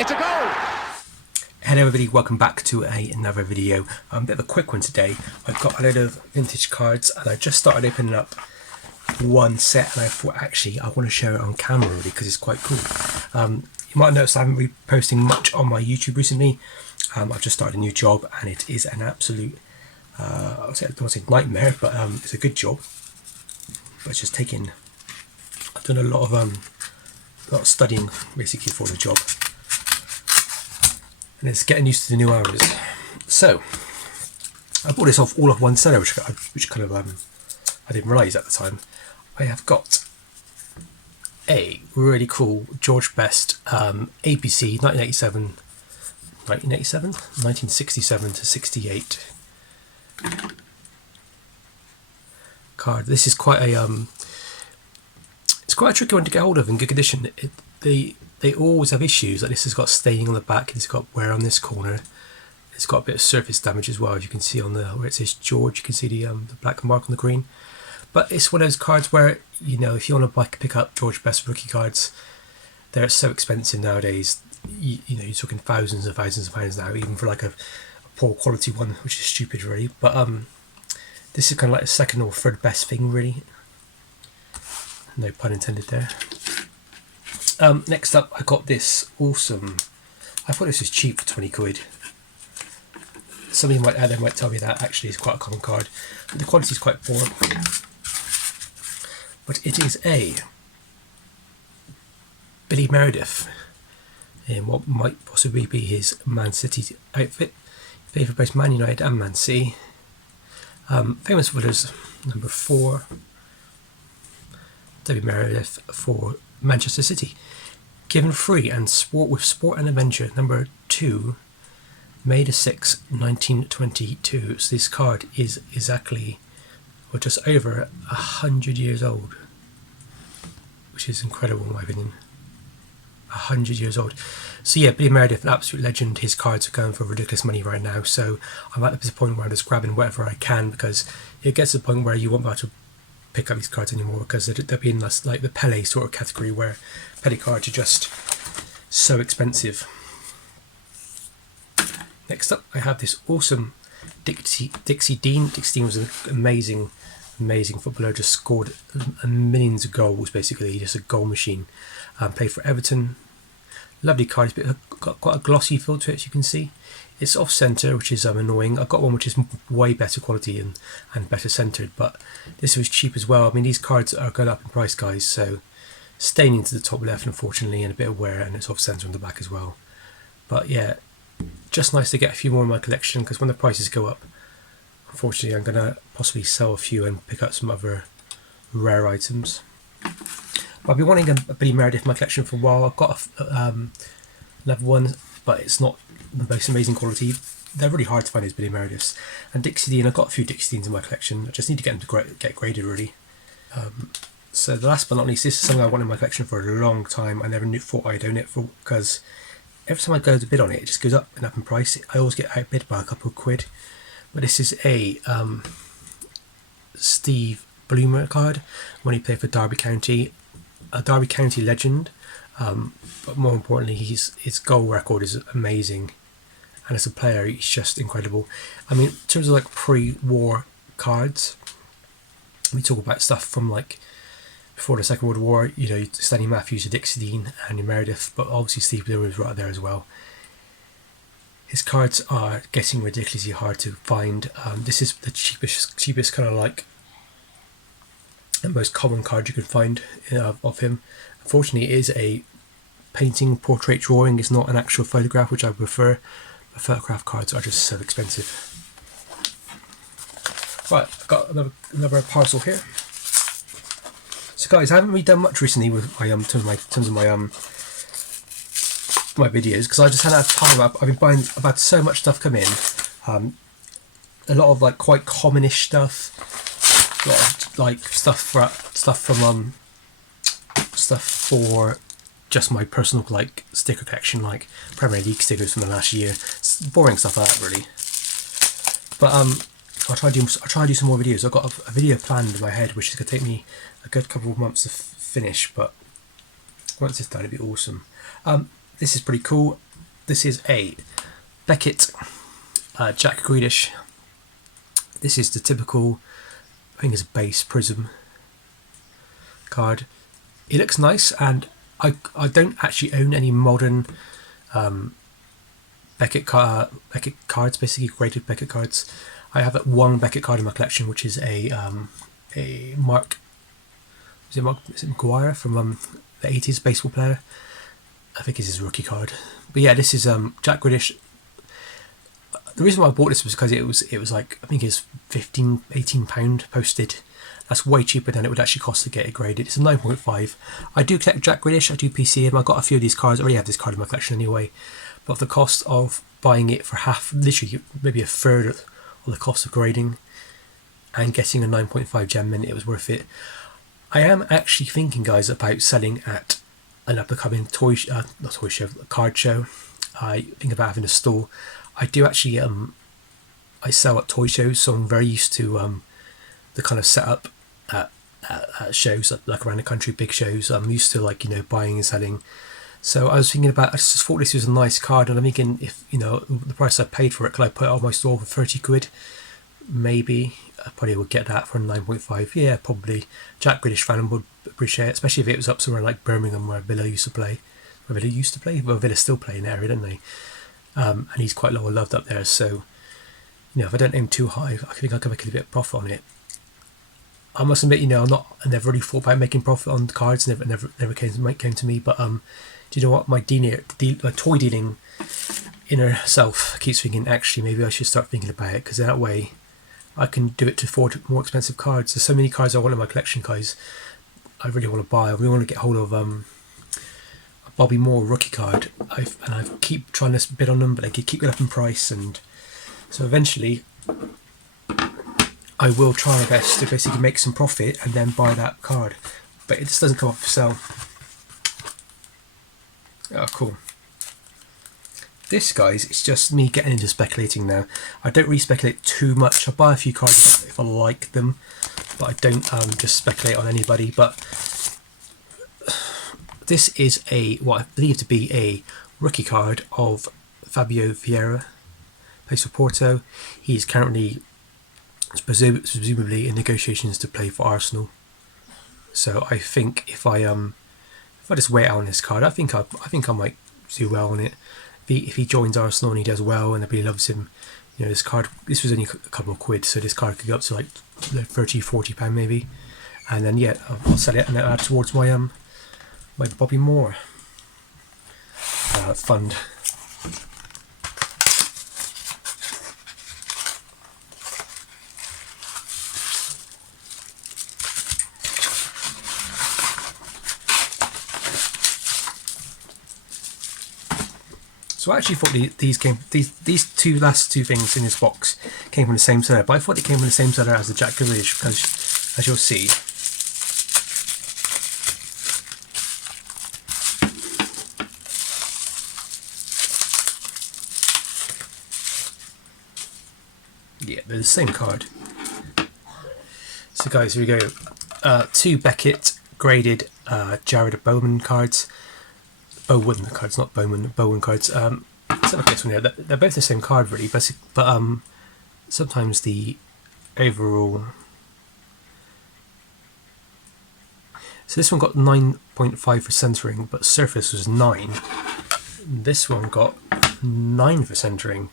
It's a goal! Hello everybody, welcome back to another video. A bit of a quick one today. I've got a load of vintage cards and I just started opening up one set and I thought actually I want to share it on camera really because it's quite cool. You might notice I haven't been posting much on my YouTube recently. I've just started a new job and it is an absolute, I don't want to say nightmare, but it's a good job. But it's just taking, I've done a lot of studying basically for the job. And it's getting used to the new hours. So I bought this off all of one seller, which kind of I didn't realise at the time. I have got a really cool George Best ABC 1967 to 68 card. This is quite a it's quite a tricky one to get hold of in good condition. They always have issues, like this has got staining on the back, it's got wear on this corner, it's got a bit of surface damage as well, as you can see on the where it says George, you can see the black mark on the green. But it's one of those cards where, you know, if you want to pick up George Best rookie cards, they're so expensive nowadays, you know, you're talking thousands and thousands of pounds now, even for like a poor quality one, which is stupid really. But this is kind of like the second or third best thing really, no pun intended there. Next up I got this awesome, I thought this was cheap for 20 quid. Somebody out there might tell me that actually is quite a common card, but the quality is quite poor. But it is a Billy Meredith in what might possibly be his Man City outfit. Favourite both Man United and Man City. Famous footballers, number 4, Billy Meredith for Manchester City. Given free and Sport and Adventure, number 2, May the 6th, 1922. So this card is exactly, or just over 100 years old, which is incredible in my opinion. 100 years old. So yeah, Billy Meredith, an absolute legend. His cards are going for ridiculous money right now. So I'm at the point where I'm just grabbing whatever I can, because it gets to the point where you won't be able to pick up these cards anymore, because they'll be in this, like the Pele sort of category, where Pele cards are just so expensive. Next up I have this awesome Dixie Dean. Dixie Dean was an amazing footballer, just scored millions of goals basically, just a goal machine. Played for Everton. Lovely card, it's got quite a glossy feel to it, as you can see. It's off centre, which is annoying. I've got one which is way better quality and better centred, but this was cheap as well. I mean, these cards are going up in price, guys, so staining to the top left, unfortunately, and a bit of wear, and it's off centre on the back as well. But yeah, just nice to get a few more in my collection, because when the prices go up, unfortunately, I'm going to possibly sell a few and pick up some other rare items. I've been wanting a Billy Meredith in my collection for a while. I've got another one, but it's not the most amazing quality. They're really hard to find, these Billy Merediths. And Dixie Dean, I've got a few Dixie Deans in my collection. I just need to get them to get graded really. So the last but not least, this is something I wanted in my collection for a long time. I never thought I'd own it, because every time I go to bid on it, it just goes up and up in price. I always get outbid by a couple of quid. But this is a Steve Bloomer card when he played for Derby County. A Derby County legend, but more importantly, his goal record is amazing, and as a player, he's just incredible. I mean, in terms of like pre-war cards, we talk about stuff from like before the Second World War. You know, Stanley Matthews, Dixie Dean, and Meredith, but obviously Steve Bloomer is right there as well. His cards are getting ridiculously hard to find. This is the cheapest kind of like the most common card you can find of him. Unfortunately, it is a painting portrait drawing, it's not an actual photograph, which I prefer, but photograph cards are just so expensive. Right, I've got another parcel here. So guys, I haven't really done much recently with my terms of my my videos, because I just hadn't had time. I've had so much stuff come in, a lot of like quite commonish stuff, a lot of like stuff for just my personal like sticker collection, like Premier League stickers from the last year, boring stuff like that really. But I'll try to do some more videos. I've got a video planned in my head which is going to take me a good couple of months to finish, but once it's done it'll be awesome. This is pretty cool. this is a Beckett Jack Grealish. This is the typical, I think it's a base prism card. It looks nice, and I don't actually own any modern Beckett cards, basically graded Beckett cards. I have one Beckett card in my collection, which is a Mark. Is it Maguire from the 80s baseball player? I think it's his rookie card. But yeah, this is Jack Grealish. The reason why I bought this was because it was like, I think it's £18 posted. That's way cheaper than it would actually cost to get it graded. It's a 9.5. I do collect Jack Grealish, I do PC him. I've got a few of these cards. I already have this card in my collection anyway. But the cost of buying it for half, literally maybe a third of the cost of grading, and getting a 9.5 gem in, it was worth it. I am actually thinking, guys, about selling at an upcoming card show. I think about having a stall. I do actually I sell at toy shows, so I'm very used to the kind of setup at shows like around the country, big shows. I'm used to, like, buying and selling. So I was thinking about, I just thought this was a nice card, and I'm thinking, if the price I paid for it, could I put it on my store for 30 quid? Maybe. I probably would get that for 9.5. Yeah, probably. Jack Grealish fan would appreciate it, especially if it was up somewhere like Birmingham, where Villa used to play. Well, Villa still play in the area, don't they? And he's quite well loved up there, so if I don't aim too high, I think I can make a bit of profit on it. I must admit, I never really thought about making profit on cards. Never came to me. But do you know what? My toy dealing inner self keeps thinking, actually, maybe I should start thinking about it, because that way I can do it to afford more expensive cards. There's so many cards I want in my collection, guys. I really want to buy. I really want to get hold of a Bobby Moore rookie card. I keep trying to bid on them, but they keep going up in price, and so eventually I will try my best to basically make some profit and then buy that card. But it just doesn't come up for sale. Oh, cool. This, guys, it's just me getting into speculating now. I don't really speculate too much. I buy a few cards if I like them, but I don't just speculate on anybody. But this is what I believe to be a rookie card of Fabio Vieira, plays for Porto. He's currently presumably in negotiations to play for Arsenal. So I think if I just wait out on this card, I think I might do well on it. If he joins Arsenal and he does well and everybody loves him, this was only a couple of quid, so this card could go up to like £30-40 maybe, and then I'll sell it and add towards my my Bobby Moore fund. So I actually thought these last two things in this box came from the same seller, but I thought they came from the same seller as the Jack Grealish, because, as you'll see, yeah, they're the same card. So, guys, here we go. Two Beckett graded Jared Bowman cards. Bowen cards, not Bowman. Bowen cards. Let's have a guess one here. They're both the same card, really, but sometimes the overall. So this one got 9.5 for centering, but surface was 9. This one got 9 for centering,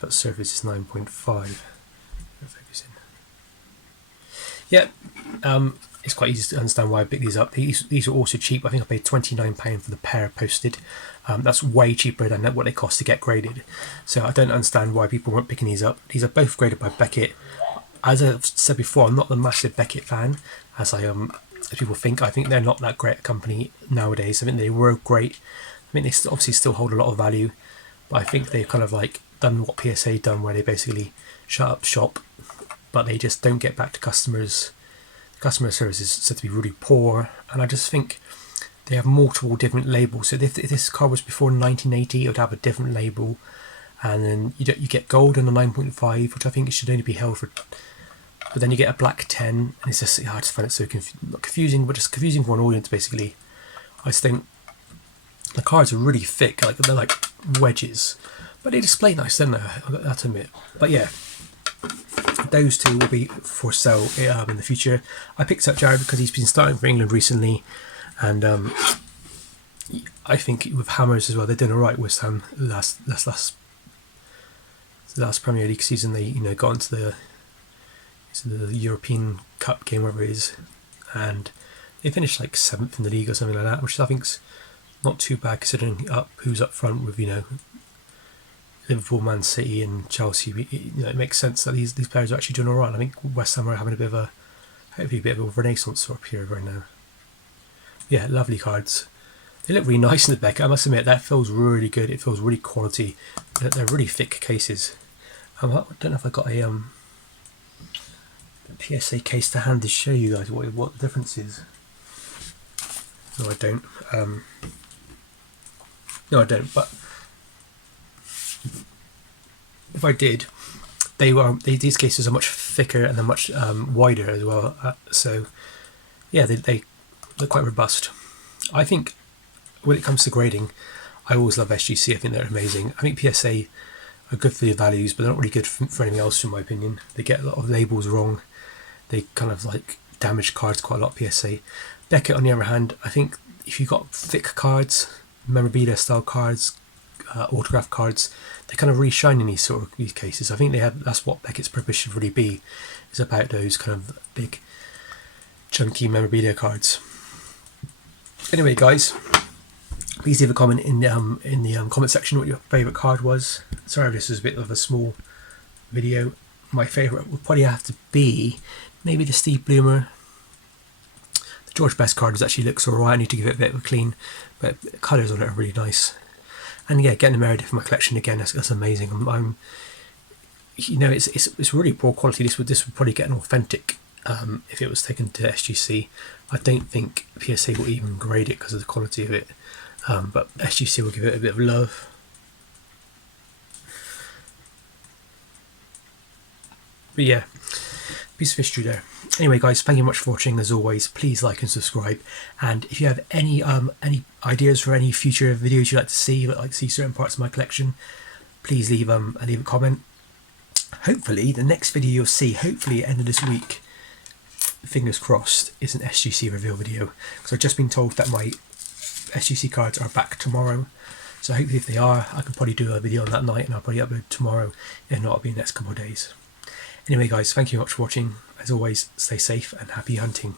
but surface is 9.5. Yeah. It's quite easy to understand why I picked these up. These are also cheap. I think I paid £29 for the pair posted. That's way cheaper than what they cost to get graded. So I don't understand why people weren't picking these up. These are both graded by Beckett. As I've said before, I'm not the massive Beckett fan, as people think. I think they're not that great a company nowadays. I think they were great. I think they obviously still hold a lot of value, but I think they've kind of like done what PSA done, where they basically shut up shop, but they just don't get back to customers. Customer service is said to be really poor, and I just think they have multiple different labels. So if this car was before 1980, it would have a different label, and then you get gold and a 9.5, which I think it should only be held for. But then you get a black 10, and it's just hard to find it so not confusing, but just confusing for an audience basically. I just think the cards are really thick. They're like wedges, but they display nice, don't they? I've got that to admit. But yeah, those two will be for sale in the future. I picked up Jared because he's been starting for England recently, and I think with Hammers as well, they're doing alright. West Ham last Premier League season, they got into the European Cup game, whatever it is, and they finished like 7th in the league or something like that, which I think's not too bad considering who's up front with Liverpool, Man City, and Chelsea. It makes sense that these players are actually doing all right. I think West Ham are having hopefully a bit of a renaissance sort of period right now. Yeah, lovely cards. They look really nice in the back. I must admit that feels really good. It feels really quality. They're really thick cases. I don't know if I got a PSA case to hand to show you guys what the difference is. No, I don't. No, I don't. But if I did, these cases are much thicker and they're much wider as well. So yeah, they look quite robust. I think when it comes to grading, I always love SGC. I think they're amazing. I think PSA are good for your values, but they're not really good for anything else, in my opinion. They get a lot of labels wrong. They kind of like damage cards quite a lot. PSA. Beckett, on the other hand, I think if you've got thick cards, memorabilia style cards, autograph cards, they kind of really shine in these cases. I think that's what Beckett's purpose should really be, is about those kind of big chunky memorabilia cards. Anyway, guys, please leave a comment in the comment section what your favourite card was. Sorry if this is a bit of a small video. My favourite would probably have to be maybe the Steve Bloomer. The George Best card actually looks alright. I need to give it a bit of a clean, but the colours on it are really nice. And yeah, getting the Meredith for my collection again, that's amazing. I'm it's really poor quality. This would probably get an authentic if it was taken to SGC. I don't think PSA will even grade it because of the quality of it, but SGC will give it a bit of love. But yeah, piece of history there. Anyway, guys, thank you much for watching. As always, please like and subscribe. And if you have any ideas for any future videos you'd like to see, like see certain parts of my collection, please leave a comment. Hopefully, the next video you'll see, hopefully at the end of this week, fingers crossed, is an SGC reveal video. Because I've just been told that my SGC cards are back tomorrow. So hopefully, if they are, I can probably do a video on that night, and I'll probably upload tomorrow. If not, it'll be in the next couple of days. Anyway, guys, thank you much for watching. As always, stay safe and happy hunting.